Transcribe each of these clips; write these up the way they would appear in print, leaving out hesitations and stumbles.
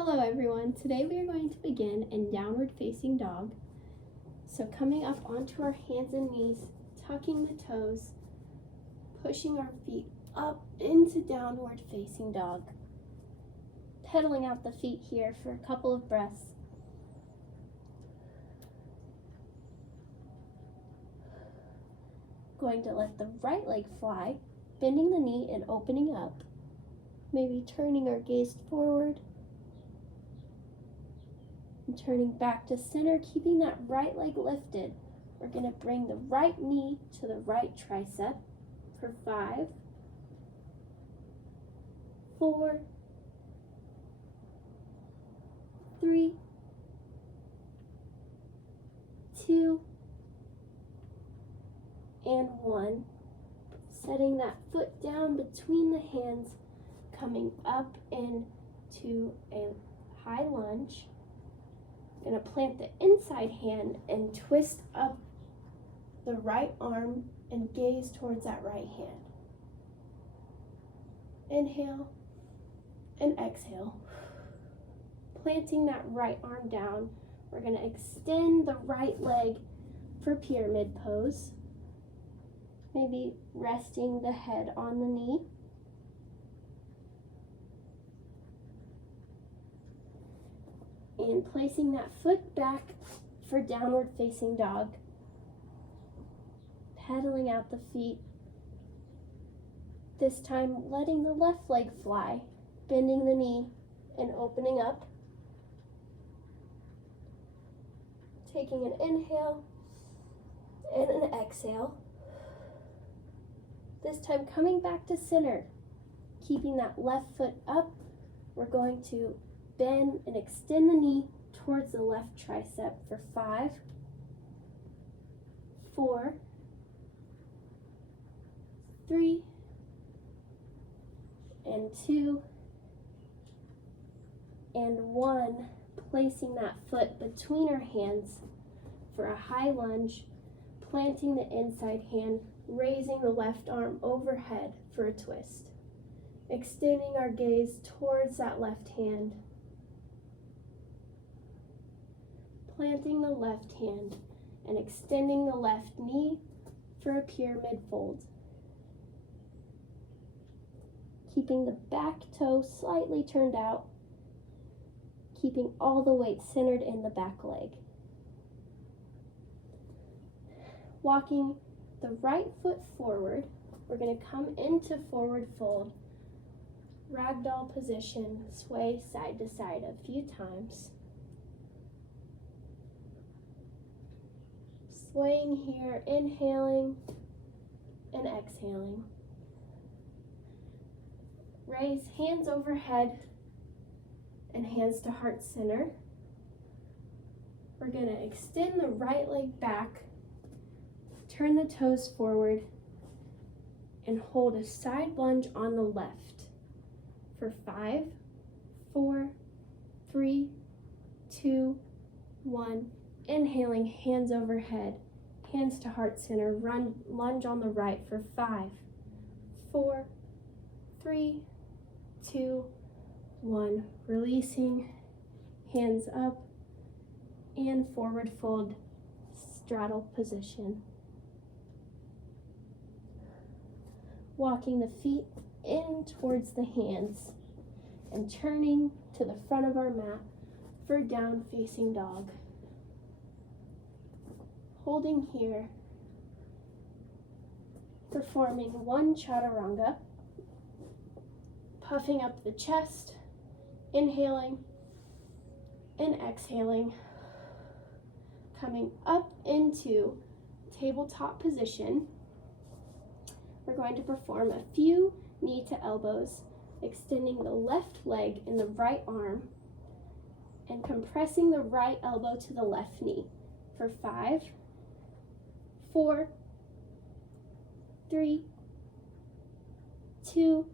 Hello everyone, today we are going to begin in downward facing dog. So coming up onto our hands and knees, tucking the toes, pushing our feet up into downward facing dog. Pedaling out the feet here for a couple of breaths. Going to let the right leg fly, bending the knee and opening up. Maybe turning our gaze forward. And turning back to center, keeping that right leg lifted. We're going to bring the right knee to the right tricep for 5, 4, 3, 2, and 1. Setting that foot down between the hands, coming up into a high lunge. I'm going to plant the inside hand and twist up the right arm and gaze towards that right hand. Inhale and exhale. Planting that right arm down, we're going to extend the right leg for pyramid pose. Maybe resting the head on the knee. And placing that foot back for downward facing dog. Pedaling out the feet. This time letting the left leg fly, bending the knee and opening up. Taking an inhale and an exhale. This time coming back to center, keeping that left foot up. We're going to bend and extend the knee towards the left tricep for 5, 4, 3, and 2, and 1. Placing that foot between our hands for a high lunge, planting the inside hand, raising the left arm overhead for a twist. Extending our gaze towards that left hand. Planting the left hand and extending the left knee for a pyramid fold. Keeping the back toe slightly turned out, keeping all the weight centered in the back leg. Walking the right foot forward, we're going to come into forward fold, ragdoll position, sway side to side a few times. Swaying here, inhaling and exhaling. Raise hands overhead and hands to heart center. We're going to extend the right leg back, turn the toes forward, and hold a side lunge on the left for 5, 4, 3, 2, 1. Inhaling, hands overhead, hands to heart center, lunge on the right for 5, 4, 3, 2, 1. Releasing, hands up, and forward fold, straddle position. Walking the feet in towards the hands and turning to the front of our mat for down facing dog. Holding here, performing 1 chaturanga, puffing up the chest, inhaling and exhaling, coming up into tabletop position. We're going to perform a few knee to elbows, extending the left leg and the right arm, and compressing the right elbow to the left knee for 5, 4, 3, 2,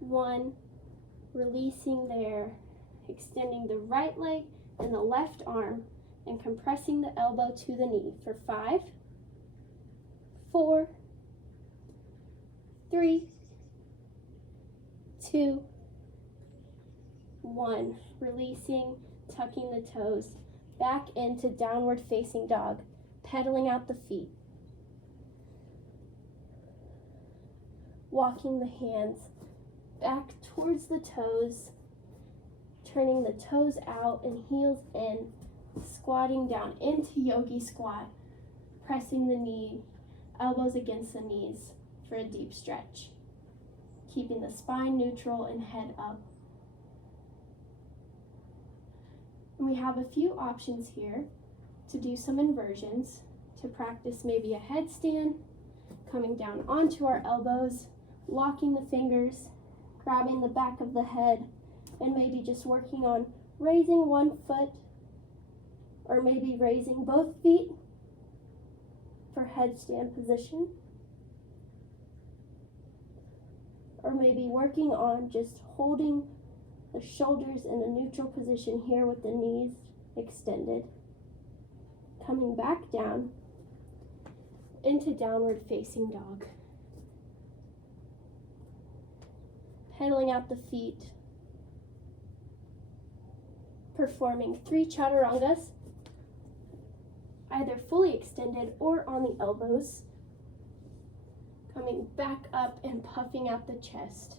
1. Releasing there, extending the right leg and the left arm and compressing the elbow to the knee for 5, 4, 3, 2, 1. Releasing, tucking the toes, back into downward facing dog, pedaling out the feet. Walking the hands back towards the toes, turning the toes out and heels in, squatting down into yogi squat, pressing the knee, elbows against the knees for a deep stretch, keeping the spine neutral and head up. And we have a few options here to do some inversions, to practice maybe a headstand, coming down onto our elbows, locking the fingers, grabbing the back of the head, and maybe just working on raising one foot, or maybe raising both feet for headstand position, or maybe working on just holding the shoulders in a neutral position here with the knees extended, coming back down into downward facing dog. Pedaling out the feet, performing 3 chaturangas, either fully extended or on the elbows, coming back up and puffing out the chest.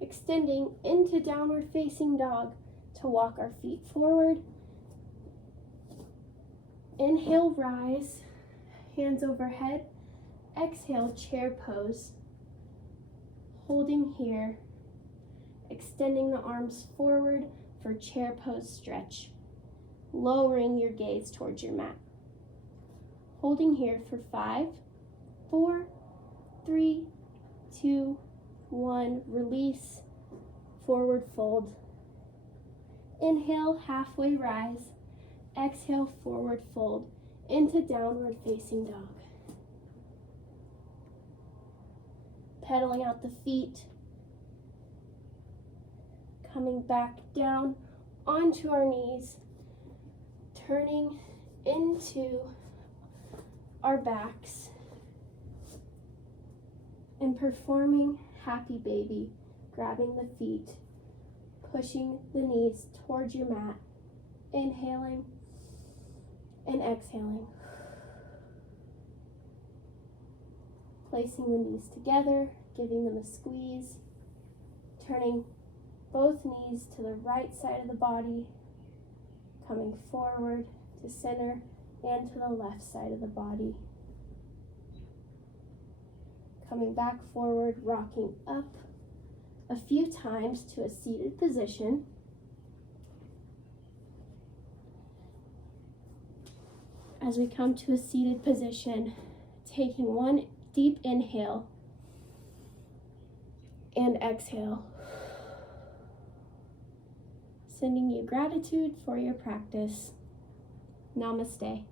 Extending into downward facing dog to walk our feet forward. Inhale, rise, hands overhead. Exhale, chair pose. Holding here, extending the arms forward for chair pose stretch. Lowering your gaze towards your mat. Holding here for 5, 4, 3, 2, 1. Release, forward fold. Inhale, halfway rise. Exhale, forward fold into downward facing dog. Pedaling out the feet, coming back down onto our knees, turning into our backs, and performing happy baby, grabbing the feet, pushing the knees towards your mat, inhaling and exhaling. Placing the knees together, giving them a squeeze, turning both knees to the right side of the body, coming forward to center and to the left side of the body. Coming back forward, rocking up a few times to a seated position. As we come to a seated position, taking one deep inhale and exhale. Sending you gratitude for your practice. Namaste.